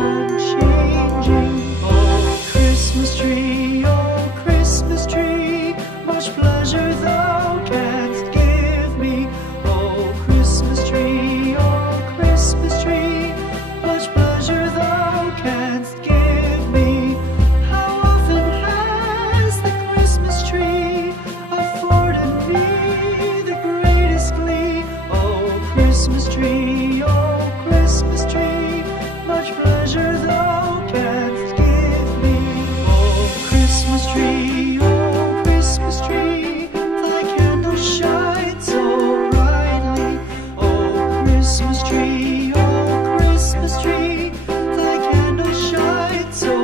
unchanging. Oh, Christmas tree, much pleasure thou canst give me. Oh, Christmas tree, much pleasure thou canst give me. How often has the Christmas tree afforded me the greatest glee? Oh, Christmas tree, much pleasure thou canst give me. Oh, Christmas tree, thy candles shine so brightly. Oh, Christmas tree, thy candles shine so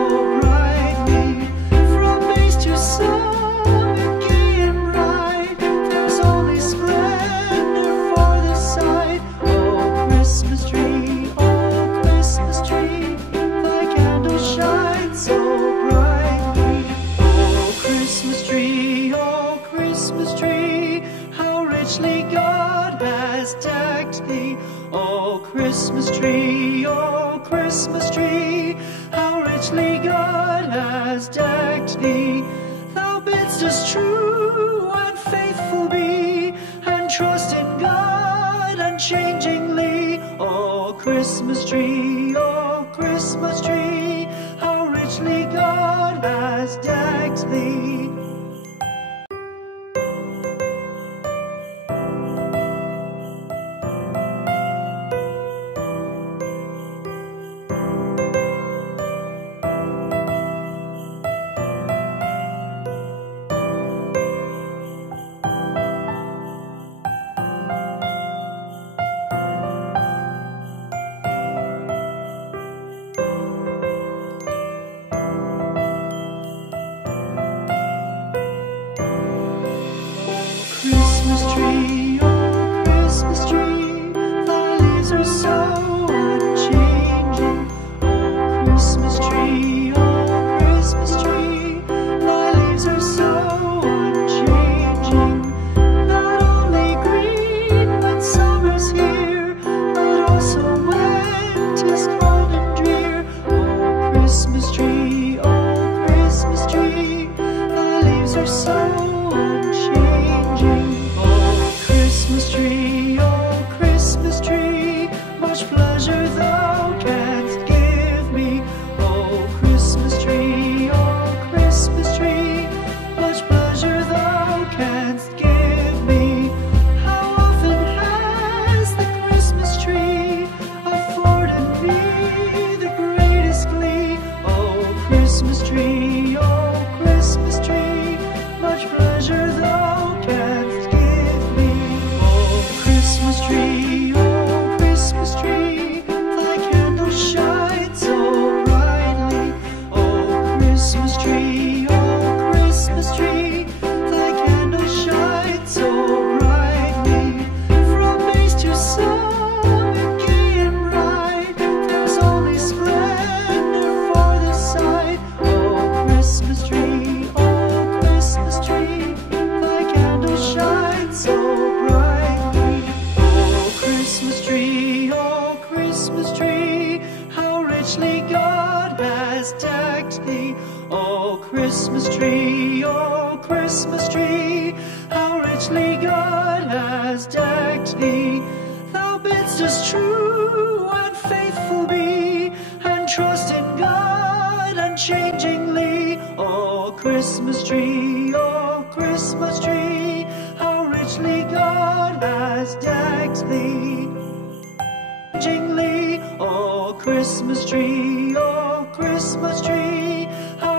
brightly. From base to summit, gay and bright, there's only splendor for the sight. Oh, Christmas tree, thy candles shine so brightly. Oh, Christmas tree, how richly God has decked thee. Oh, Christmas tree, how richly God has decked thee. Thou bidst us true and faithful be, and trust in God unchangingly. Oh, Christmas tree, how richly God has decked thee. Christmas tree, thy leaves are so unchanging. Oh, Christmas tree, thy leaves are so unchanging. Not only green when summer's here, but also when 'tis cold and drear. Oh, Christmas tree, thy leaves are so unchanging. Oh, Christmas tree, much pleasure thou canst give me. Oh, Christmas tree, much pleasure thou canst give me. How often has the Christmas tree afforded me the greatest glee? Oh, Christmas tree, much pleasure thou canst give me. Oh, Christmas tree, thy candles shine so brightly. Oh, Christmas tree, thy candles shine so brightly. From base to summit, gay and bright, there's only splendor for the sight. Oh, Christmas tree, thy candles shine so brightly. Oh, Christmas tree, how richly God has decked thee. Oh, Christmas tree, how richly God has decked thee. Thou bidst us true and faithful be, and trust in God unchangingly. Oh, Christmas tree, how richly God has decked thee. Jingly, oh, Christmas tree, how